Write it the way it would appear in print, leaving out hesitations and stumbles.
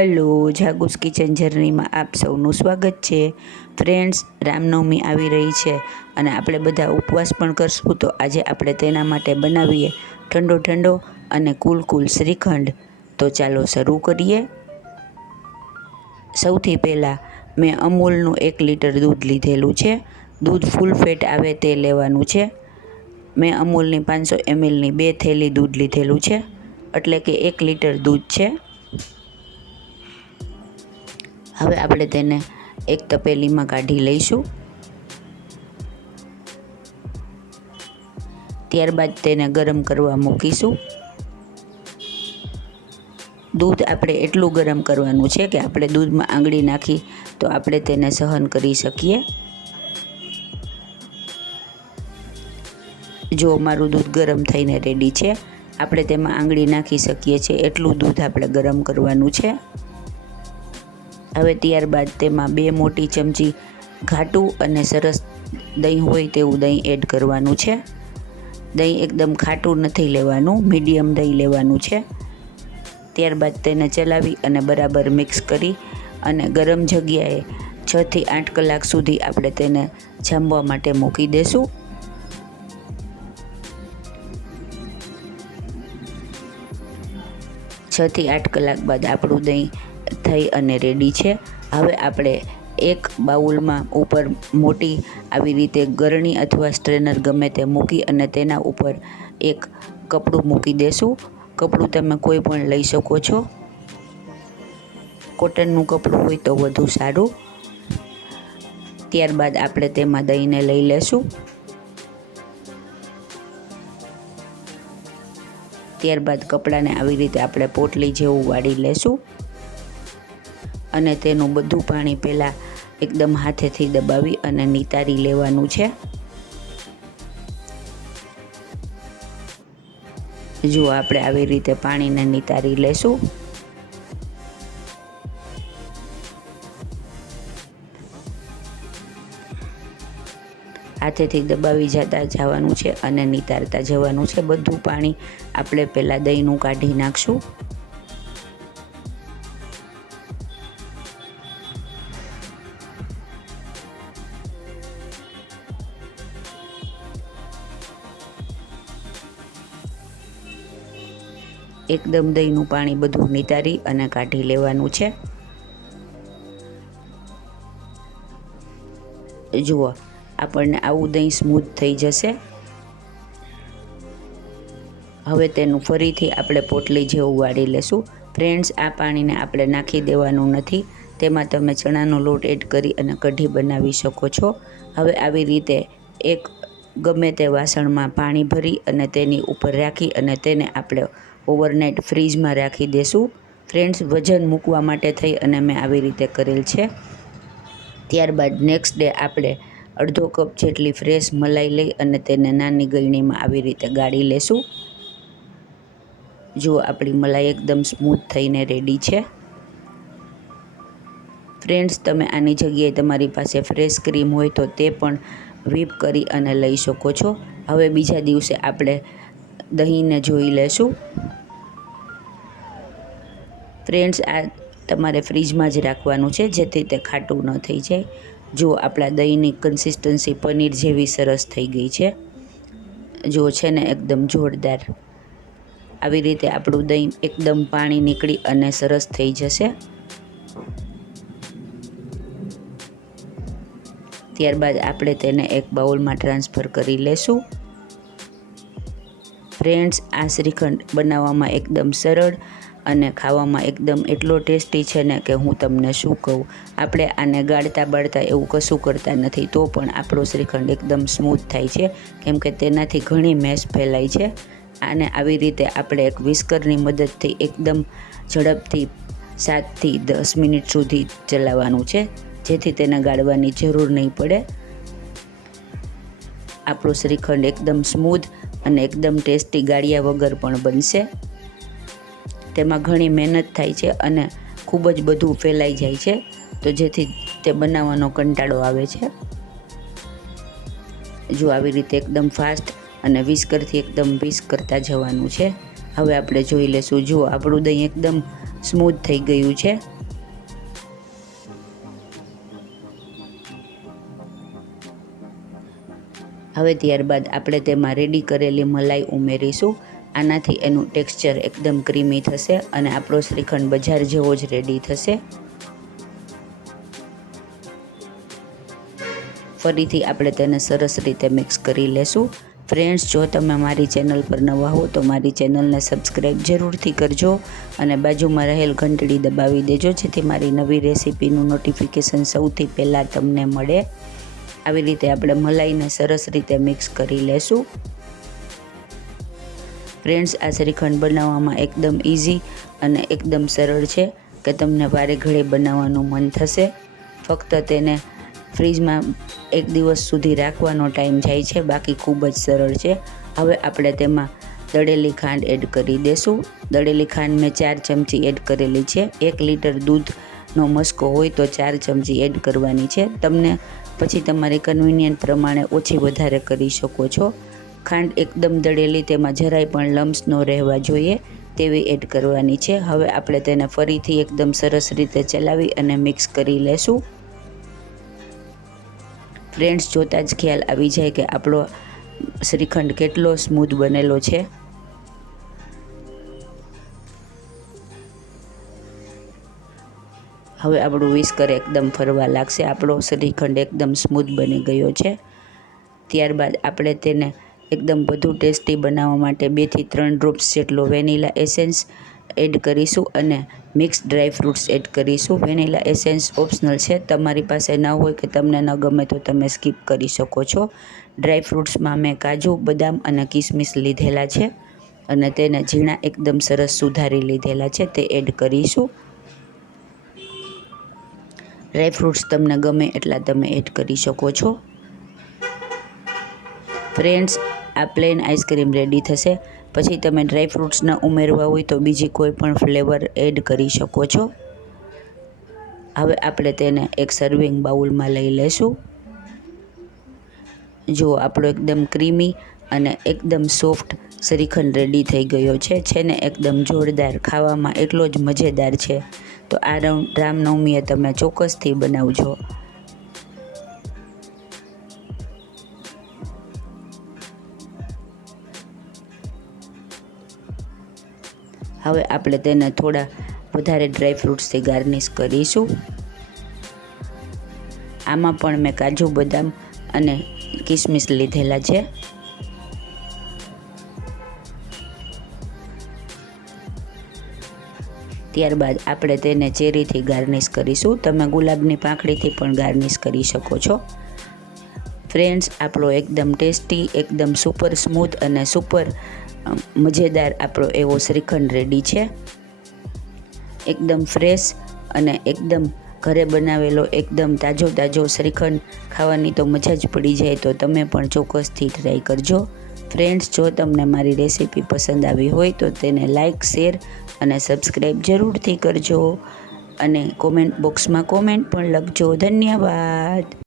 Hello, જાગુસ kitchen જર્નીમાં આપ સૌનું સ્વાગત છે. ફ્રેન્ડ્સ, રામનવમી આવી રહી છે અને આપણે બધા ઉપવાસ પણ કરશું, તો આજે આપણે તેના માટે બનાવીએ ઠંડો ઠંડો અને કુલ શ્રીખંડ. તો ચાલો શરૂ કરીએ. સૌથી પહેલાં મેં અમૂલનું 1 લીટર દૂધ લીધેલું છે. દૂધ ફૂલ ફેટ આવે તે લેવાનું છે. મેં અમૂલની 500 mlની 2 થેલી દૂધ લીધેલું છે, એટલે કે 1 લીટર દૂધ છે. હવે આપણે તેને એક તપેલીમાં કાઢી લઈશું. ત્યારબાદ તેને ગરમ કરવા મૂકીશું. દૂધ આપણે એટલું ગરમ કરવાનું છે કે આપણે દૂધમાં આંગળી નાખી તો આપણે તેને સહન કરી શકીએ. જો મારું દૂધ ગરમ થઈને રેડી છે, આપણે તેમાં આંગળી નાખી શકીએ છીએ એટલું દૂધ આપણે ગરમ કરવાનું છે. હવે ત્યારબાદ તેમાં 2 મોટી ચમચી ઘાટું અને સરસ દહીં હોય તેવું દહીં એડ કરવાનું છે. દહીં એકદમ ખાટું નથી લેવાનું, મીડિયમ દહીં લેવાનું છે. ત્યારબાદ તેને ચલાવી અને બરાબર મિક્સ કરી અને ગરમ જગ્યાએ 6 થી 8 કલાક સુધી આપણે તેને જામવા માટે મૂકી દેશું. છ થી 8 કલાક બાદ આપણું દહીં થઈ અને રેડી છે. હવે આપણે એક બાઉલમાં ઉપર મોટી આવી રીતે ગરણી અથવા સ્ટ્રેનર ગમે તે મૂકી અને તેના ઉપર એક કપડું મૂકી દેશું. કપડું તમે કોઈ પણ લઈ શકો છો. કોટનનું કપડું હોય તો વધુ સારું. ત્યારબાદ આપણે તેમાં દહીંને લઈ લેશું. ત્યારબાદ કપડાને આવી રીતે આપણે પોટલી જેવું વાળી લેશું અને તેનું બધું પાણી પહેલાં એકદમ હાથેથી દબાવી અને નિતારી લેવાનું છે. જો આપણે આવી રીતે પાણીને નિતારી લેશું. હાથેથી દબાવી જવાનું છે અને નિતારતા જવાનું છે. બધું પાણી આપણે પહેલાં દહીંનું કાઢી નાખશું. એકદમ દહીંનું પાણી બધું નિતારી અને કાઢી લેવાનું છે. જુઓ, આપણને આવું દહીં સ્મૂથ થઈ જશે. હવે તેનું ફરીથી આપણે પોટલી જેવું વાળી લેશું. ફ્રેન્ડ્સ, આ પાણીને આપણે નાખી દેવાનું નથી. તેમાં તમે ચણાનો લોટ એડ કરી અને કઢી બનાવી શકો છો. હવે આવી રીતે એક ગમે તે વાસણમાં પાણી ભરી અને તેની ઉપર રાખી અને તેને આપણે ઓવરનાઇટ ફ્રીજમાં રાખી દેશું. ફ્રેન્ડ્સ, વજન મૂકવા માટે થઈ અને મેં આવી રીતે કરેલ છે. ત્યારબાદ નેક્સ્ટ ડે આપણે અડધો કપ જેટલી ફ્રેશ મલાઈ લઈ અને તેને નાની ગળણીમાં આવી રીતે ગાળી લેશું. જો આપણી મલાઈ એકદમ સ્મૂથ થઈને રેડી છે. ફ્રેન્ડ્સ, તમે આની જગ્યાએ તમારી પાસે ફ્રેશ ક્રીમ હોય તો તે પણ વ્હીપ કરી અને લઈ શકો છો. હવે બીજા દિવસે આપણે દહીંને જોઈ લેશું. ફ્રેન્ડ્સ, આ તમારે ફ્રીજમાં જ રાખવાનું છે જેથી તે ખાટું ન થઈ જાય. જો આપણા દહીંની કન્સિસ્ટન્સી પનીર જેવી સરસ થઈ ગઈ છે. જો છે ને એકદમ જોરદાર. આવી રીતે આપણું દહીં એકદમ પાણી નીકળી અને સરસ થઈ જશે. ત્યારબાદ આપણે તેને એક બાઉલમાં ટ્રાન્સફર કરી લેશું. ફ્રેન્ડ્સ, આ શ્રીખંડ બનાવવામાં એકદમ સરળ અને ખાવામાં એકદમ એટલો ટેસ્ટી છે ને કે હું તમને શું કહું. આપણે આને ગાળતા બાળતા એવું કશું કરતા નથી તો પણ આપણો શ્રીખંડ એકદમ સ્મૂથ થાય છે, કેમ કે તેનાથી ઘણી મેશ ફેલાય છે. આને આવી રીતે આપણે એક વિસ્કરની મદદથી એકદમ ઝડપથી 7 થી 10 મિનિટ સુધી ચલાવવાનું છે, જેથી તેને ગાળવાની જરૂર નહીં પડે. આપણો શ્રીખંડ એકદમ સ્મૂથ અને એકદમ ટેસ્ટી ગાળ્યા વગર પણ બનશે. તેમાં ઘણી મહેનત થાય છે અને ખૂબ જ બધું ફેલાઈ જાય છે, તો જેથી તે બનાવવાનો કંટાળો આવે છે. જો આવી રીતે એકદમ ફાસ્ટ અને વિસ્કરથી એકદમ વિસ્ક કરતા જવાનું છે. હવે આપણે જોઈ લેશું. જુઓ, આપણું દહીં એકદમ સ્મૂથ થઈ ગયું છે. હવે ત્યારબાદ આપણે તેમાં રેડી કરેલી મલાઈ ઉમેરીશું. આનાથી એનું ટેક્સચર એકદમ ક્રીમી થશે અને આપણો શ્રીખંડ બજાર જેવો જ રેડી થશે. ફરીથી આપણે તેને સરસ રીતે મિક્સ કરી લેશું. ફ્રેન્ડ્સ, જો તમે મારી ચેનલ પર નવા હો તો મારી ચેનલને સબસ્ક્રાઈબ જરૂરથી કરજો અને બાજુમાં રહેલ ઘંટડી દબાવી દેજો, જેથી મારી નવી રેસીપીનું નોટિફિકેશન સૌથી પહેલાં તમને મળે. આવી રીતે આપણે મલાઈને સરસ રીતે મિક્સ કરી લેશું. ફ્રેન્ડ્સ, આ શ્રીખંડ બનાવવામાં એકદમ ઇઝી અને એકદમ સરળ છે કે તમને વારે ઘડે બનાવવાનું મન થશે. ફક્ત તેને ફ્રીજમાં 1 દિવસ સુધી રાખવાનો ટાઈમ જાય છે, બાકી ખૂબ જ સરળ છે. હવે આપણે તેમાં દળેલી ખાંડ એડ કરી દેશું. દળેલી ખાંડ મેં 4 ચમચી એડ કરેલી છે. 1 લીટર દૂધનો મસ્કો હોય તો 4 ચમચી એડ કરવાની છે. તમને પછી તમારી કન્વિનિયન્ટ પ્રમાણે ઓછી વધારે કરી શકો છો. ખાંડ એકદમ દળેલી, તેમાં જરાય પણ લમ્સ ન રહેવા જોઈએ તેવી એડ કરવાની છે. હવે આપણે તેને ફરીથી એકદમ સરસ રીતે ચલાવી અને મિક્સ કરી લેશું. ફ્રેન્ડ્સ, જોતાં જ ખ્યાલ આવી જાય કે આપણો શ્રીખંડ કેટલો સ્મૂથ બનેલો છે. હવે આપણું વિસ્કર એકદમ ફરવા લાગશે. આપણો શ્રીખંડ એકદમ સ્મૂથ બની ગયો છે. ત્યારબાદ આપણે તેને એકદમ વધુ ટેસ્ટી બનાવવા માટે 2 થી 3 ડ્રોપ્સ જેટલો વેનીલા એસેન્સ એડ કરીશું અને મિક્સ ડ્રાય ફ્રૂટ્સ એડ કરીશું. વેનીલા એસેન્સ ઓપ્શનલ છે, તમારી પાસે ન હોય કે તમને ન ગમે તો તમે સ્કીપ કરી શકો છો. ડ્રાય ફ્રૂટ્સમાં મેં કાજુ, બદામ અને કિસમિસ લીધેલા છે અને તેને ઝીણા એકદમ સરસ સુધારી લીધેલા છે, તે એડ કરીશું. ડ્રાય ફ્રૂટ્સ તમને ગમે એટલા તમે એડ કરી શકો છો. ફ્રેન્ડ્સ, આ પ્લેન આઈસ્ક્રીમ રેડી થશે. પછી તમે ડ્રાય ફ્રૂટ્સ ન ઉમેરવા હોય તો બીજી કોઈ પણ ફ્લેવર એડ કરી શકો છો. હવે આપણે તેને એક સર્વિંગ બાઉલમાં લઈ લેશું. જો આપણો એકદમ ક્રીમી અને એકદમ સોફ્ટ શ્રીખંડ રેડી થઈ ગયો છે ને એકદમ જોરદાર, ખાવામાં એટલો જ મજેદાર છે. તો આ રામનવમીએ તમે ચોક્કસથી બનાવજો. હવે આપણે તેને થોડા વધારે ડ્રાય ફ્રૂટ્સથી ગાર્નિશ કરીશું. આમાં પણ મેં કાજુ, બદામ અને કિસમિસ લીધેલા છે. ત્યારબાદ આપણે તેને ચેરીથી ગાર્નિશ કરીશું. તમે ગુલાબની પાંખડીથી પણ ગાર્નિશ કરી શકો છો. ફ્રેન્ડ્સ, આપણો એકદમ ટેસ્ટી, એકદમ સુપર સ્મૂથ અને સુપર મજેદાર આપણો એવો શ્રીખંડ રેડી છે. એકદમ ફ્રેશ અને એકદમ ઘરે બનાવેલો એકદમ તાજો શ્રીખંડ ખાવાની તો મજા જ પડી જાય. તો તમે પણ ચોક્કસથી ટ્રાય કરજો. ફ્રેન્ડ્સ, જો તમને મારી રેસીપી પસંદ આવી હોય તો તેને લાઇક, શેર અને સબસ્ક્રાઈબ જરૂરથી કરજો અને કોમેન્ટ બોક્સમાં કોમેન્ટ પણ લખજો. ધન્યવાદ.